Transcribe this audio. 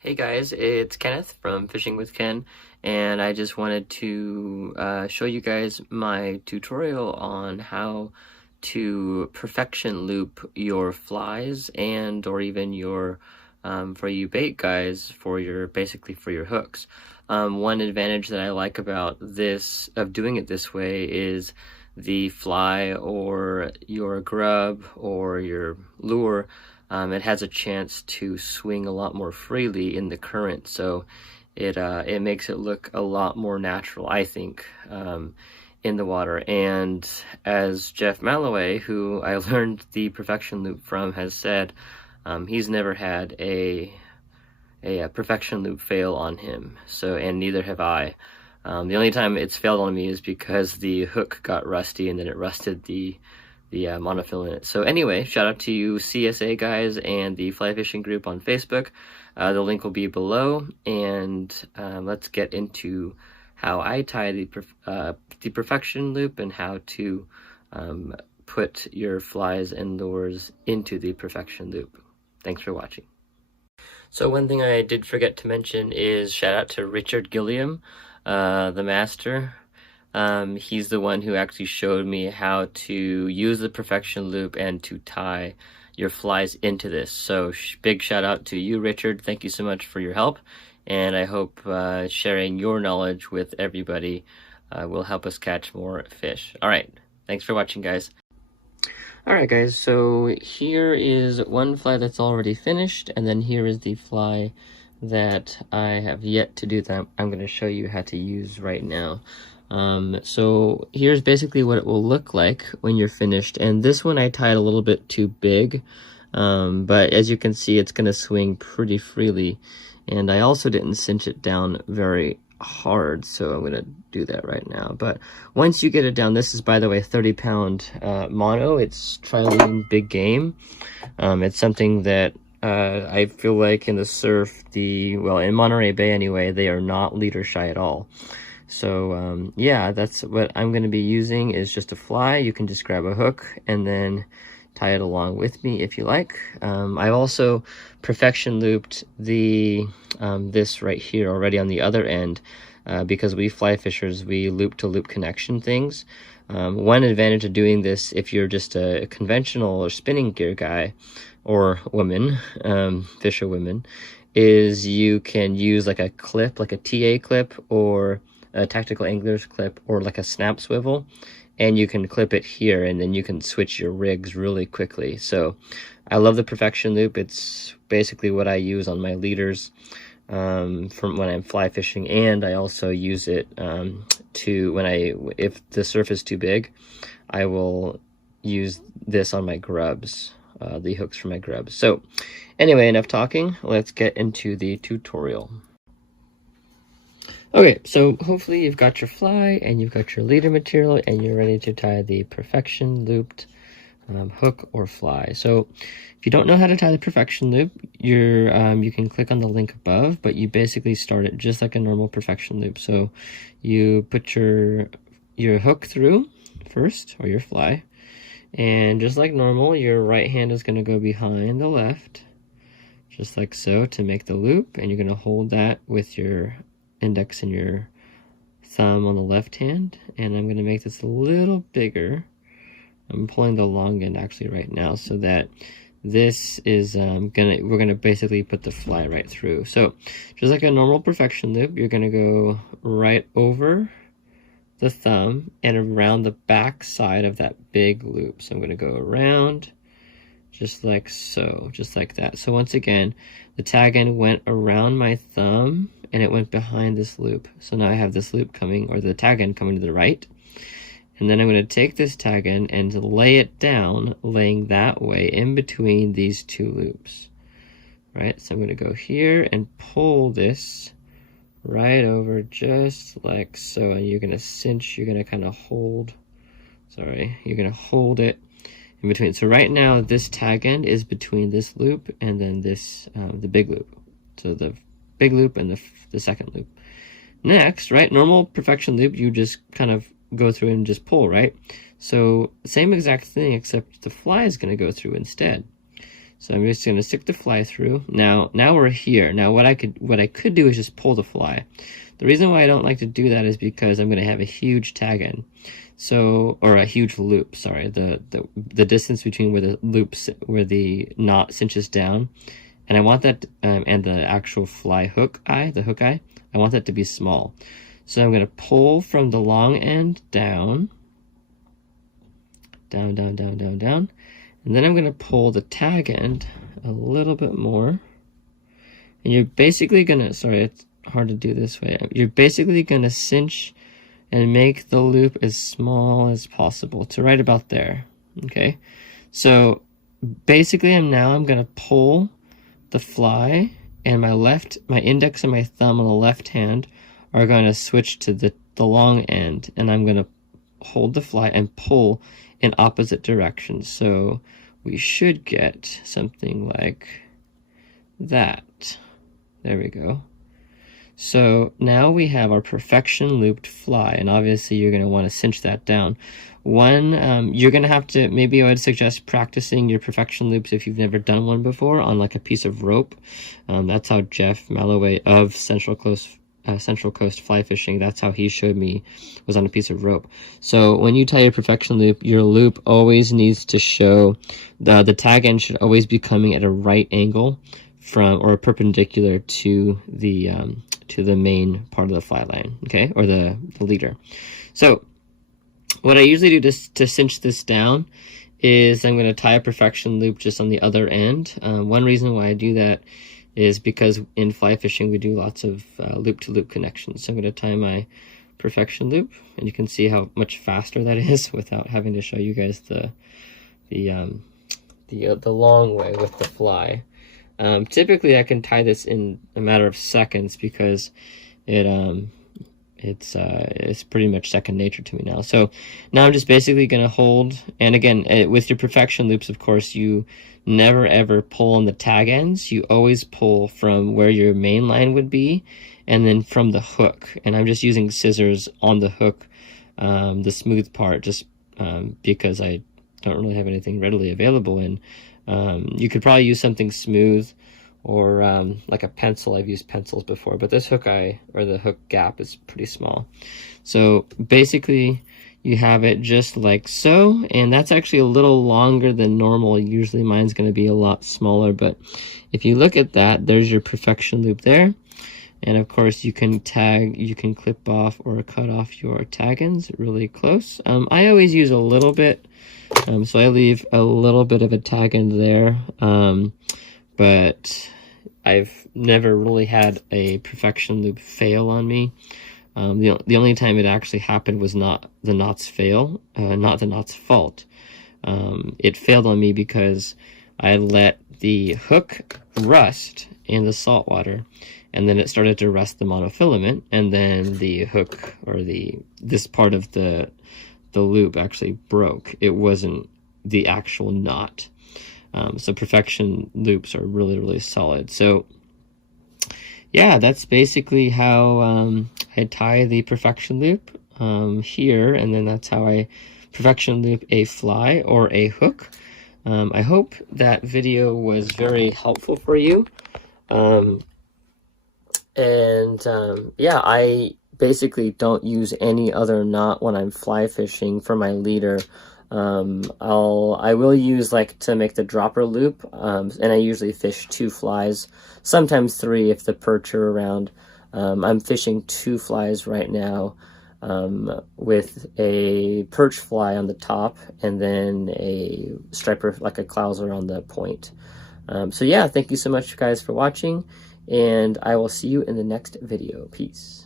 Hey guys, it's Kenneth from Fishing with Ken, and I just wanted to show you guys my tutorial on how to perfection loop your flies and or even your for you bait guys for your basically for your hooks. One advantage that I like about this of doing it this way is the fly or your grub or your lure, it has a chance to swing a lot more freely in the current, so it makes it look a lot more natural, I think, in the water. And as Geoff Malloway, who I learned the perfection loop from, has said, he's never had a perfection loop fail on him, so, and neither have I. The only time it's failed on me is because the hook got rusty and then it rusted the monofilament. So anyway, shout out to you CSA guys and the fly fishing group on Facebook. The link will be below, and let's get into how I tie the perfection loop and how to put your flies and lures into the perfection loop. Thanks for watching. So one thing I did forget to mention is shout out to Richard Gilliam, the master. He's the one who actually showed me how to use the perfection loop and to tie your flies into this. So big shout out to you, Richard. Thank you so much for your help, and I hope sharing your knowledge with everybody will help us catch more fish. All right, thanks for watching, guys. All right, guys, so here is one fly that's already finished, and then here is the fly that I have yet to do that I'm going to show you how to use right now. So here's basically what it will look like when you're finished, and this one I tied a little bit too big, but as you can see it's going to swing pretty freely, and I also didn't cinch it down very hard, so I'm going to do that right now. But once you get it down, this is, by the way, 30-pound mono. It's trilene big game. It's something that I feel like in the surf, well, in Monterey Bay anyway, they are not leader shy at all. So yeah, that's what I'm going to be using, is just a fly. You can just grab a hook and then tie it along with me if you like. I've also perfection looped this right here already on the other end, because we fly fishers, we loop to loop connection things. One advantage of doing this, if you're just a conventional or spinning gear guy or woman, fisher women, is you can use like a clip, like a TA clip or a tactical angler's clip, or like a snap swivel, and you can clip it here and then you can switch your rigs really quickly. So I love the perfection loop. It's basically what I use on my leaders from when I'm fly fishing, and I also use it to if the surf is too big, I will use this on my grubs, the hooks for my grubs. So anyway, enough talking, let's get into the tutorial. Okay, so hopefully you've got your fly and you've got your leader material and you're ready to tie the perfection looped hook or fly. So if you don't know how to tie the perfection loop, you can click on the link above, but you basically start it just like a normal perfection loop. So you put your hook through first, or your fly, and just like normal, your right hand is going to go behind the left, just like so, to make the loop, and you're going to hold that with your index and your thumb on the left hand. And I'm going to make this a little bigger. I'm pulling the long end actually right now, so that this is we're gonna basically put the fly right through. So just like a normal perfection loop, you're gonna go right over the thumb and around the back side of that big loop. So I'm gonna go around just like so, just like that. So once again, the tag end went around my thumb and it went behind this loop. So now I have this loop coming, or the tag end coming to the right. And then I'm going to take this tag end and lay it down, laying that way in between these two loops. Right, so I'm going to go here and pull this right over just like so. And you're going to cinch, you're going to kind of hold, you're going to hold it in between. So right now this tag end is between this loop and then this, the big loop. So the big loop and the second loop. Next, right, normal perfection loop, you just kind of go through and just pull, right? So same exact thing, except the fly is going to go through instead. So I'm just gonna stick the fly through. Now we're here. Now what I could do is just pull the fly. The reason why I don't like to do that is because I'm gonna have a huge tag end. So, or a huge loop, sorry, the distance between where the knot cinches down, and I want that, and the actual fly hook eye, I want that to be small. So I'm going to pull from the long end down, and then I'm going to pull the tag end a little bit more, and you're basically going to, sorry, it's hard to do this way, you're basically going to cinch and make the loop as small as possible to right about there. Okay, so basically I'm going to pull the fly, and my index and my thumb on the left hand are going to switch to the long end, and I'm going to hold the fly and pull in opposite directions. So we should get something like that. There we go. So now we have our perfection looped fly, and obviously you're going to want to cinch that down. You're going to have to, maybe I would suggest practicing your perfection loops if you've never done one before on like a piece of rope. That's how Geoff Malloway of Central Coast Fly Fishing, that's how he showed me, was on a piece of rope. So when you tie your perfection loop, your loop always needs to show, the tag end should always be coming at a right angle from, or perpendicular to the main part of the fly line, okay, or the leader. So what I usually do to cinch this down is I'm going to tie a perfection loop just on the other end. One reason why I do that is because in fly fishing we do lots of loop-to-loop connections. So I'm going to tie my perfection loop, and you can see how much faster that is without having to show you guys the long way with the fly. Typically I can tie this in a matter of seconds because it's pretty much second nature to me now. So now I'm just basically going to hold, and again, with your perfection loops, of course, you never ever pull on the tag ends. You always pull from where your main line would be, and then from the hook. And I'm just using scissors on the hook, the smooth part, just because I don't really have anything readily available. And you could probably use something smooth, or like a pencil. I've used pencils before, but this hook eye, or the hook gap, is pretty small. So basically you have it just like so, and that's actually a little longer than normal. Usually mine's going to be a lot smaller, but if you look at that, there's your perfection loop there. And of course you can clip off or cut off your tag ends really close. I always use a little bit, so I leave a little bit of a tag end there, but I've never really had a perfection loop fail on me. The only time it actually happened was not the knot's fault. It failed on me because I let the hook rust in the salt water, and then it started to rust the monofilament, and then the hook, or this part of the loop actually broke. It wasn't the actual knot. So perfection loops are really, really solid. So yeah, that's basically how I tie the perfection loop here, and then that's how I perfection loop a fly or a hook. I hope that video was very helpful for you. Yeah, I basically don't use any other knot when I'm fly fishing for my leader. I will use like to make the dropper loop, and I usually fish 2 flies, sometimes 3 if the perch are around. I'm fishing 2 flies right now, with a perch fly on the top, and then a striper, like a clouser, on the point. So yeah, thank you so much guys for watching, and I will see you in the next video. Peace.